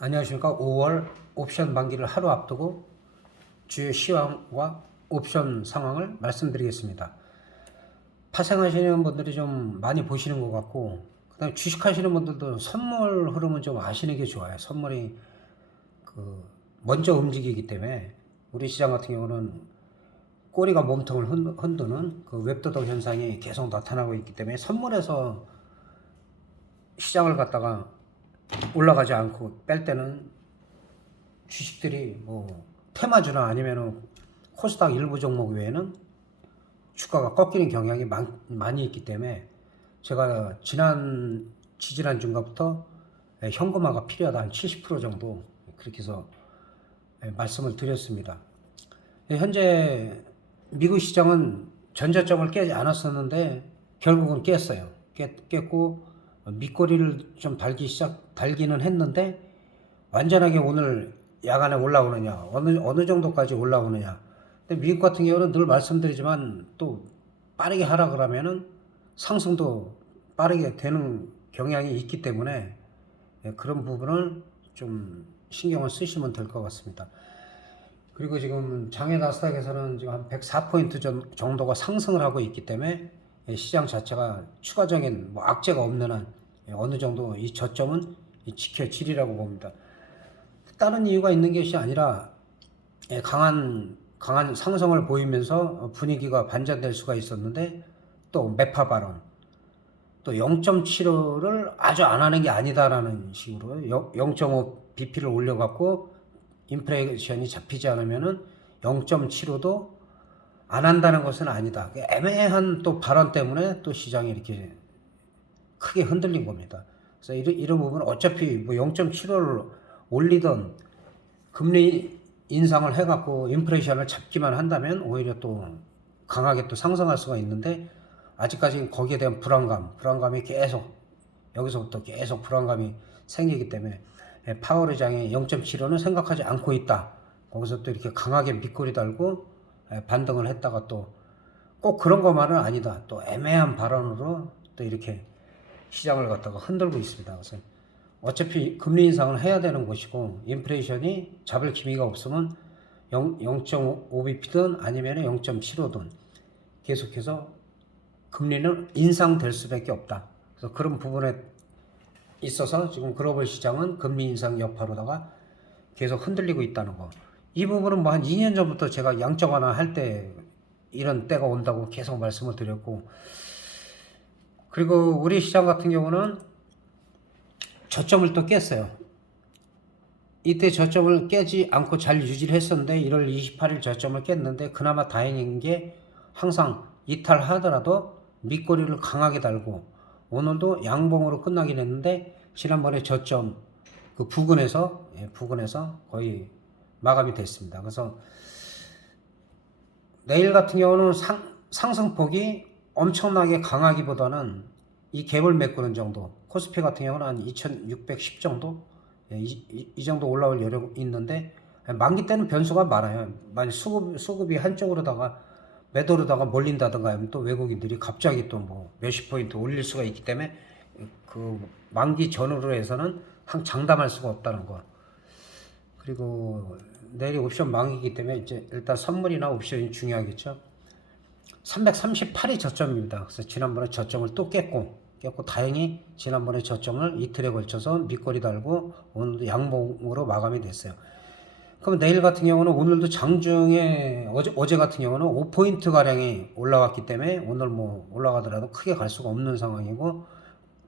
안녕하십니까. 5월 옵션 만기를 하루 앞두고 주요 시황과 옵션 상황을 말씀드리겠습니다. 파생하시는 분들이 좀 많이 보시는 것 같고, 그다음에 주식하시는 분들도 선물 흐름은 좀 아시는 게 좋아요. 선물이 먼저 움직이기 때문에 우리 시장 같은 경우는 꼬리가 몸통을 흔드는 그 웹도덕 현상이 계속 나타나고 있기 때문에 선물에서 시장을 갖다가 올라가지 않고 뺄 때는 주식들이 뭐 테마주나 아니면은 코스닥 일부 종목 외에는 주가가 꺾이는 경향이 많이 있기 때문에 제가 지지난 중간부터 현금화가 필요하다 한 70% 정도 그렇게 해서 말씀을 드렸습니다. 현재 미국 시장은 전저점을 깨지 않았었는데 결국은 깼어요. 깼고 밑거리를 좀 달기는 했는데 완전하게 오늘 야간에 올라오느냐, 어느 정도까지 올라오느냐. 근데 미국 같은 경우는 늘 말씀드리지만 또 빠르게 하라 그러면은 상승도 빠르게 되는 경향이 있기 때문에 그런 부분을 좀 신경을 쓰시면 될 것 같습니다. 그리고 지금 장외 나스닥에서는 지금 한 104포인트 정도가 상승을 하고 있기 때문에 시장 자체가 추가적인 뭐 악재가 없는 한 어느 정도 이 저점은 지켜지리라고 봅니다. 다른 이유가 있는 것이 아니라 강한 상승을 보이면서 분위기가 반전될 수가 있었는데 또 매파 발언, 또 0.75를 아주 안 하는 게 아니다라는 식으로 0.5 bp를 올려갖고 인플레이션이 잡히지 않으면은 0.75도 안 한다는 것은 아니다. 애매한 또 발언 때문에 또 시장이 이렇게 크게 흔들린 겁니다. 그래서 이런 부분은 어차피 뭐 0.75를 올리던 금리 인상을 해갖고 인플레이션을 잡기만 한다면 오히려 또 강하게 또 상승할 수가 있는데 아직까지 거기에 대한 불안감이 계속 여기서부터 계속 불안감이 생기기 때문에 파월 의장이 0.75는 생각하지 않고 있다. 거기서 또 이렇게 강하게 밑꼬리 달고 반등을 했다가 또 꼭 그런 것만은 아니다. 또 애매한 발언으로 또 이렇게 시장을 갖다가 흔들고 있습니다. 그래서 어차피 금리 인상을 해야 되는 것이고 인플레이션이 잡을 기미가 없으면 0.5bp든 아니면 0.75든 계속해서 금리는 인상될 수밖에 없다. 그래서 그런 부분에 있어서 지금 글로벌 시장은 금리 인상 여파로다가 계속 흔들리고 있다는 거. 이 부분은 뭐 한 2년 전부터 제가 양적 완화 할 때 이런 때가 온다고 계속 말씀을 드렸고, 그리고 우리 시장 같은 경우는 저점을 또 깼어요. 이때 저점을 깨지 않고 잘 유지를 했었는데 1월 28일 저점을 깼는데 그나마 다행인 게 항상 이탈하더라도 밑거리를 강하게 달고 오늘도 양봉으로 끝나긴 했는데 지난번에 저점 그 부근에서 거의 마감이 됐습니다. 그래서 내일 같은 경우는 상승폭이 엄청나게 강하기보다는 이 갭을 메꾸는 정도, 코스피 같은 경우는 한 2610 정도, 이 정도 올라올 여력이 있는데 만기 때는 변수가 많아요. 만약 수급이 한쪽으로다가 매도로다가 몰린다든가 하면 또 외국인들이 갑자기 또 뭐 몇십 포인트 올릴 수가 있기 때문에 그 만기 전후로 해서는 장담할 수가 없다는 거. 그리고 내일이 옵션 만기이기 때문에 이제 일단 선물이나 옵션이 중요하겠죠. 338이 저점입니다. 그래서 지난번에 저점을 또 깼고 다행히 지난번에 저점을 이틀에 걸쳐서 밑거리 달고 오늘도 양봉으로 마감이 됐어요. 그럼 내일 같은 경우는 오늘도 장중에 어제 같은 경우는 5포인트 가량이 올라왔기 때문에 오늘 뭐 올라가더라도 크게 갈 수가 없는 상황이고,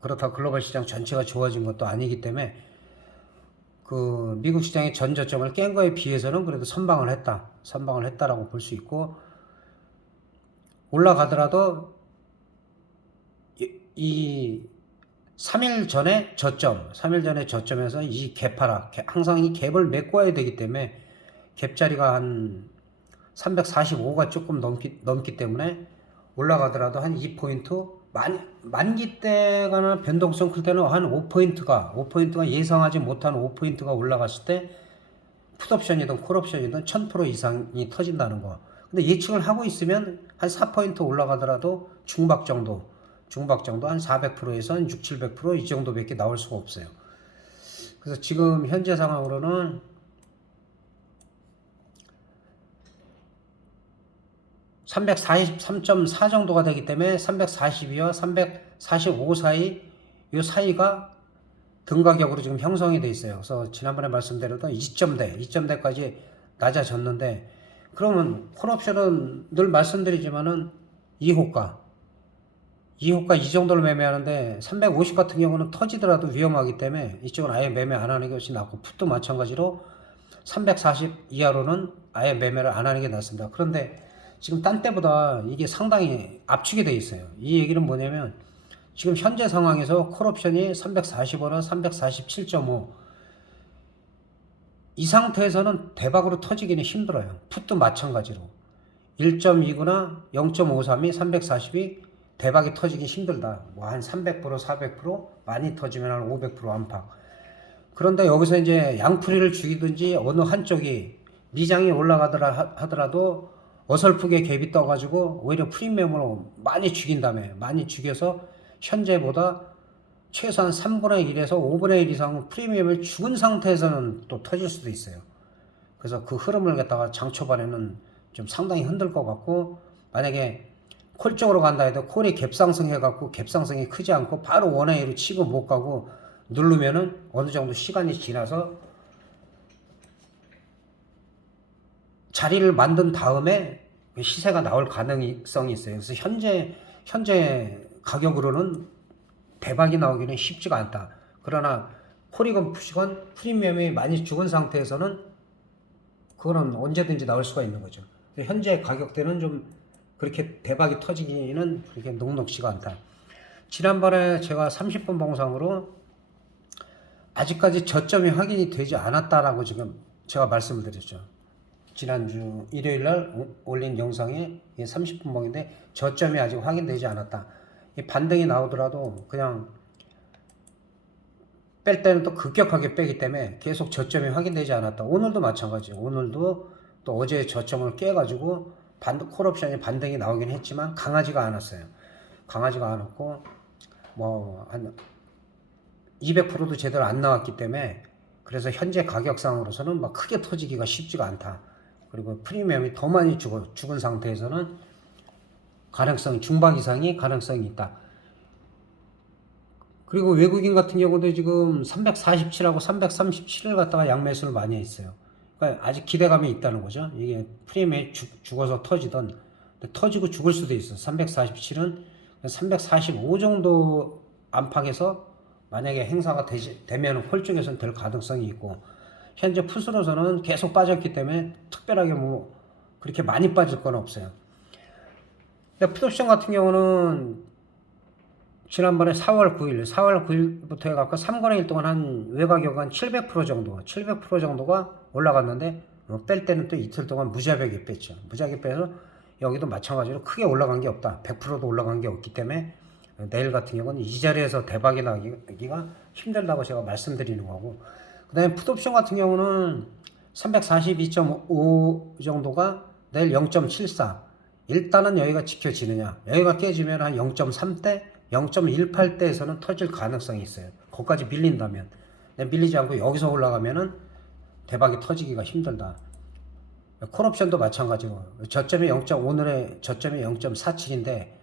그렇다고 글로벌 시장 전체가 좋아진 것도 아니기 때문에 그 미국 시장의 전 저점을 깬 거에 비해서는 그래도 선방을 했다라고 볼 수 있고, 올라가더라도 이 3일 전에 저점에서 이 갭하락, 항상 이 갭을 메꿔야 되기 때문에 갭자리가 한 345가 조금 넘기 때문에 올라가더라도 한 2포인트, 만기 때가나 변동성 클 때는 한 5포인트가 예상하지 못한 5포인트가 올라갔을 때 풋옵션이든 콜옵션이든 1000% 이상이 터진다는 거. 근데 예측을 하고 있으면 한 4포인트 올라가더라도 중박 정도 한 400%에서 한 6, 700% 이 정도밖에 나올 수가 없어요. 그래서 지금 현재 상황으로는 343.4 정도가 되기 때문에 342와 345 사이, 이 사이가 등가격으로 지금 형성이 돼 있어요. 그래서 지난번에 말씀드렸던 2점대까지 낮아졌는데, 그러면 콜옵션은 늘 말씀드리지만은 2호가 이 정도로 매매하는데 350 같은 경우는 터지더라도 위험하기 때문에 이쪽은 아예 매매 안 하는 것이 낫고, 풋도 마찬가지로 340 이하로는 아예 매매를 안 하는 게 낫습니다. 그런데 지금 딴 때보다 이게 상당히 압축이 돼 있어요. 이 얘기는 뭐냐면, 지금 현재 상황에서 콜옵션이 345나 347.5 이 상태에서는 대박으로 터지기는 힘들어요. 풋도 마찬가지로 1.29나 0.53이 340이 대박이 터지기 힘들다. 뭐 한 300%, 400% 많이 터지면 한 500% 안팎. 그런데 여기서 이제 양풀이를 죽이든지 어느 한쪽이 미장이 올라가더라 하더라도 어설프게 갭이 떠가지고 오히려 프리미엄으로 많이 죽인 다음에 많이 죽여서 현재보다 최소한 3분의 1에서 5분의 1 이상 프리미엄을 죽은 상태에서는 또 터질 수도 있어요. 그래서 그 흐름을 갖다가 장 초반에는 좀 상당히 흔들 것 같고, 만약에 콜 쪽으로 간다 해도 콜이 갭상승해갖고 갭상승이 크지 않고 바로 원웨이로 치고 못 가고 누르면은 어느 정도 시간이 지나서 자리를 만든 다음에 시세가 나올 가능성이 있어요. 그래서 현재 가격으로는 대박이 나오기는 쉽지가 않다. 그러나 콜이건 푸시건 프리미엄이 많이 죽은 상태에서는 그거는 언제든지 나올 수가 있는 거죠. 현재 가격대는 좀 그렇게 대박이 터지기는 그렇게 녹록지가 않다. 지난번에 제가 30분 방송으로 아직까지 저점이 확인이 되지 않았다라고 지금 제가 말씀을 드렸죠. 지난주 일요일날 올린 영상에 30분 방인데 저점이 아직 확인되지 않았다. 이 반등이 나오더라도 그냥 뺄 때는 또 급격하게 빼기 때문에 계속 저점이 확인되지 않았다. 오늘도 마찬가지예요. 오늘도 또 어제 저점을 깨가지고 콜옵션이 반등이 나오긴 했지만 강하지가 않았어요. 강하지가 않았고 뭐 한 200%도 제대로 안 나왔기 때문에, 그래서 현재 가격상으로서는 막 크게 터지기가 쉽지가 않다. 그리고 프리미엄이 더 많이 죽은 상태에서는 중박 이상이 가능성이 있다. 그리고 외국인 같은 경우도 지금 347하고 337을 갖다가 양매수를 많이 했어요. 그러니까 아직 기대감이 있다는 거죠. 이게 프리미엄이 죽어서 터지던, 터지고 죽을 수도 있어. 347은 345 정도 안팎에서 만약에 행사가 되면 콜 쪽에서는 될 가능성이 있고, 현재 풋으로서는 계속 빠졌기 때문에 특별하게 뭐 그렇게 많이 빠질 건 없어요. 근데 풋옵션 같은 경우는 지난번에 4월 9일부터 해갖고 3분의 1 동안 한 외가격 한 700% 정도가 올라갔는데, 뺄 때는 또 이틀 동안 무자비하게 뺐죠. 무자비하게 빼서 여기도 마찬가지로 크게 올라간 게 없다. 100%도 올라간 게 없기 때문에 내일 같은 경우는 이 자리에서 대박이 나기가 힘들다고 제가 말씀드리는 거고, 그 다음에 풋옵션 같은 경우는 342.5 정도가 내일 0.74, 일단은 여기가 지켜지느냐, 여기가 깨지면 한 0.3대 0.18대에서는 터질 가능성이 있어요. 거기까지 밀린다면. 밀리지 않고 여기서 올라가면은 대박이 터지기가 힘들다. 콜옵션도 마찬가지고 오늘의 저점이 0.47인데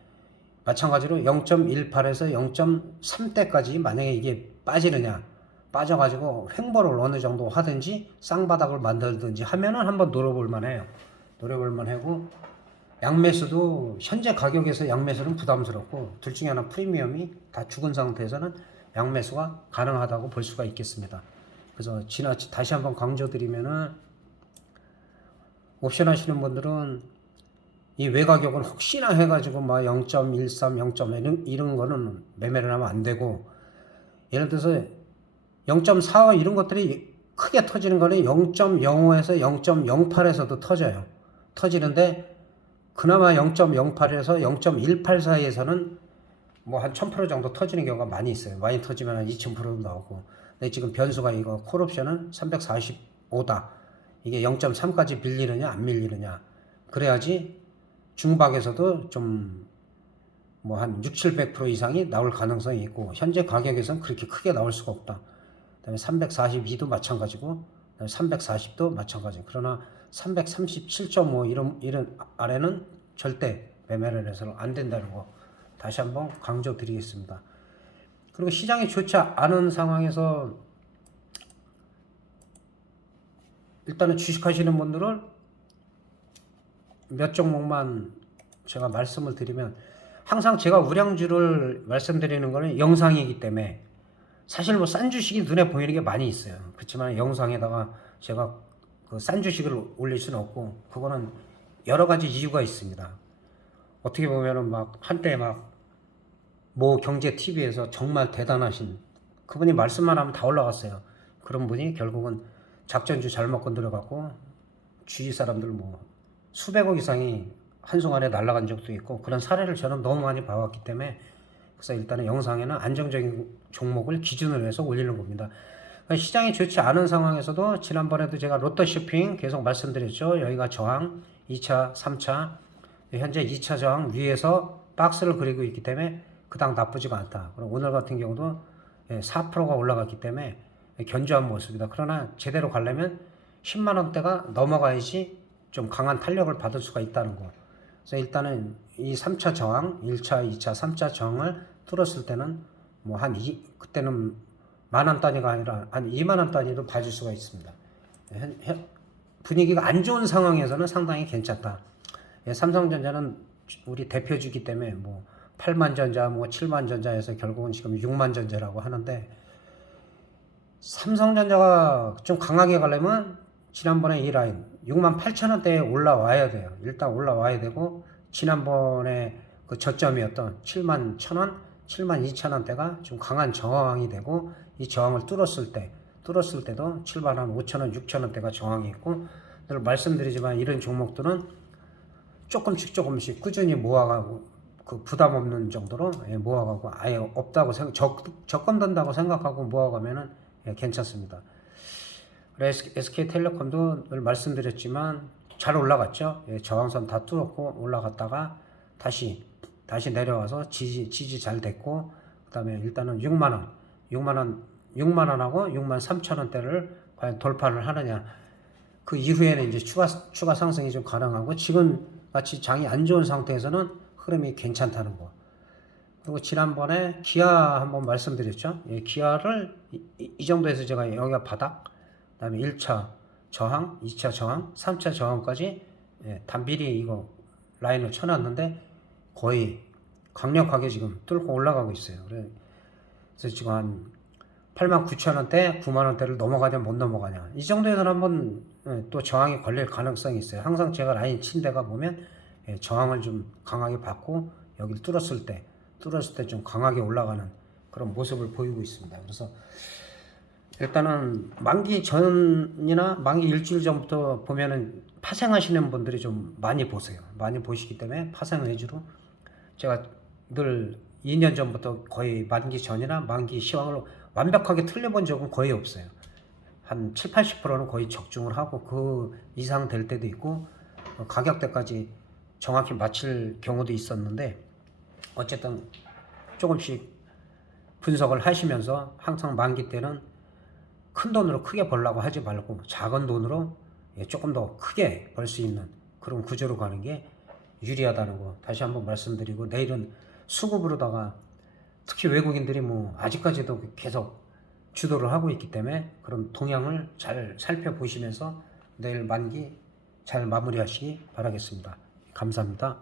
마찬가지로 0.18에서 0.3대까지 만약에 이게 빠지느냐, 빠져가지고 횡보를 어느 정도 하든지 쌍바닥을 만들든지 하면은 한번 노려볼만 해요. 노려볼만 하고, 양매수도 현재 가격에서 양매수는 부담스럽고, 둘 중에 하나 프리미엄이 다 죽은 상태에서는 양매수가 가능하다고 볼 수가 있겠습니다. 그래서 다시 한번 강조드리면은, 옵션 하시는 분들은 이 외가격은 혹시나 해가지고 막 0.13, 0.1 이런 거는 매매를 하면 안 되고, 예를 들어서 0.45 이런 것들이 크게 터지는 거는 0.05에서 0.08에서도 터져요. 터지는데 그나마 0.08에서 0.18 사이에서는 뭐 한 1000% 정도 터지는 경우가 많이 있어요. 많이 터지면 한 2000%도 나오고. 근데 지금 변수가 이거 콜옵션은 345다. 이게 0.3까지 밀리느냐 안 밀리느냐. 그래야지 중박에서도 좀 뭐 한 6, 700% 이상이 나올 가능성이 있고, 현재 가격에서는 그렇게 크게 나올 수가 없다. 그다음에 342도 마찬가지고, 그다음에 340도 마찬가지. 그러나 337.5 이런 아래는 절대 매매를 해서는 안 된다는 거 다시 한번 강조드리겠습니다. 그리고 시장이 좋지 않은 상황에서 일단은 주식하시는 분들은 몇 종목만 제가 말씀을 드리면, 항상 제가 우량주를 말씀드리는 거는 영상이기 때문에 사실 뭐 싼 주식이 눈에 보이는 게 많이 있어요. 그렇지만 영상에다가 제가 그 싼 주식을 올릴 수는 없고, 그거는 여러 가지 이유가 있습니다. 어떻게 보면은 막 한때 막 모 경제 TV에서 정말 대단하신 그분이 말씀만 하면 다 올라갔어요. 그런 분이 결국은 작전주 잘못 건드려갖고 주위 사람들 뭐 수백억 이상이 한순간에 날아간 적도 있고, 그런 사례를 저는 너무 많이 봐왔기 때문에, 그래서 일단은 영상에는 안정적인 종목을 기준으로 해서 올리는 겁니다. 시장이 좋지 않은 상황에서도 지난번에도 제가 로또 쇼핑 계속 말씀드렸죠. 여기가 저항 2차, 3차, 현재 2차 저항 위에서 박스를 그리고 있기 때문에 그닥 나쁘지가 않다. 그리고 오늘 같은 경우도 4%가 올라갔기 때문에 견조한 모습이다. 그러나 제대로 가려면 10만 원대가 넘어가야지 좀 강한 탄력을 받을 수가 있다는 거. 그래서 일단은 이 3차 저항, 1차, 2차, 3차 저항을 뚫었을 때는 뭐 그때는 만원 단위가 아니라 한 2만 원 단위도 봐줄 수가 있습니다. 분위기가 안 좋은 상황에서는 상당히 괜찮다. 삼성전자는 우리 대표주기 때문에 뭐 8만 전자, 뭐 7만 전자에서 결국은 지금 6만 전자라고 하는데, 삼성전자가 좀 강하게 가려면 지난번에 이 라인 6만 8천 원대에 올라와야 돼요. 일단 올라와야 되고, 지난번에 그 저점이었던 7만 1천 원, 7만 2천 원대가 좀 강한 저항이 되고, 이 저항을 뚫었을 때도 7만 한 5천 원, 6천 원대가 저항이 있고, 늘 말씀드리지만 이런 종목들은 조금씩 꾸준히 모아가고, 그 부담 없는 정도로 모아가고, 아예 없다고 적금 든다고 생각하고 모아가면은 괜찮습니다. SK텔레콤도 늘 말씀드렸지만 잘 올라갔죠. 저항선 다 뚫었고 올라갔다가 다시 내려와서 지지 잘 됐고, 그다음에 일단은 6만 원하고 6만 3천 원대를 과연 돌파를 하느냐. 그 이후에는 이제 추가 상승이 좀 가능하고, 지금 같이 장이 안 좋은 상태에서는 흐름이 괜찮다는 거. 그리고 지난번에 기아 한번 말씀드렸죠. 기아를 이 정도에서 제가 여기가 바닥, 그다음에 1차 저항, 2차 저항, 3차 저항까지 단비리 이거 라인을 쳐놨는데 거의 강력하게 지금 뚫고 올라가고 있어요. 그래서 지금 한 8만 9천 원대, 9만 원대를 넘어가냐 못 넘어가냐, 이 정도에서는 한번 또 저항이 걸릴 가능성이 있어요. 항상 제가 라인 친 데가 보면 저항을 좀 강하게 받고 여기를 뚫었을 때 좀 강하게 올라가는 그런 모습을 보이고 있습니다. 그래서 일단은 만기 전이나 만기 일주일 전부터 보면은 파생하시는 분들이 좀 많이 보세요. 많이 보시기 때문에 파생 위주로 제가 늘 2년 전부터 거의 만기 전이나 만기 시황을 완벽하게 틀려본 적은 거의 없어요. 한 7, 80%는 거의 적중을 하고 그 이상 될 때도 있고, 가격대까지 정확히 맞힐 경우도 있었는데, 어쨌든 조금씩 분석을 하시면서 항상 만기 때는 큰 돈으로 크게 벌라고 하지 말고 작은 돈으로 조금 더 크게 벌 수 있는 그런 구조로 가는 게 유리하다는 거 다시 한번 말씀드리고, 내일은 수급으로다가 특히 외국인들이 뭐 아직까지도 계속 주도를 하고 있기 때문에 그런 동향을 잘 살펴보시면서 내일 만기 잘 마무리하시기 바라겠습니다. 감사합니다.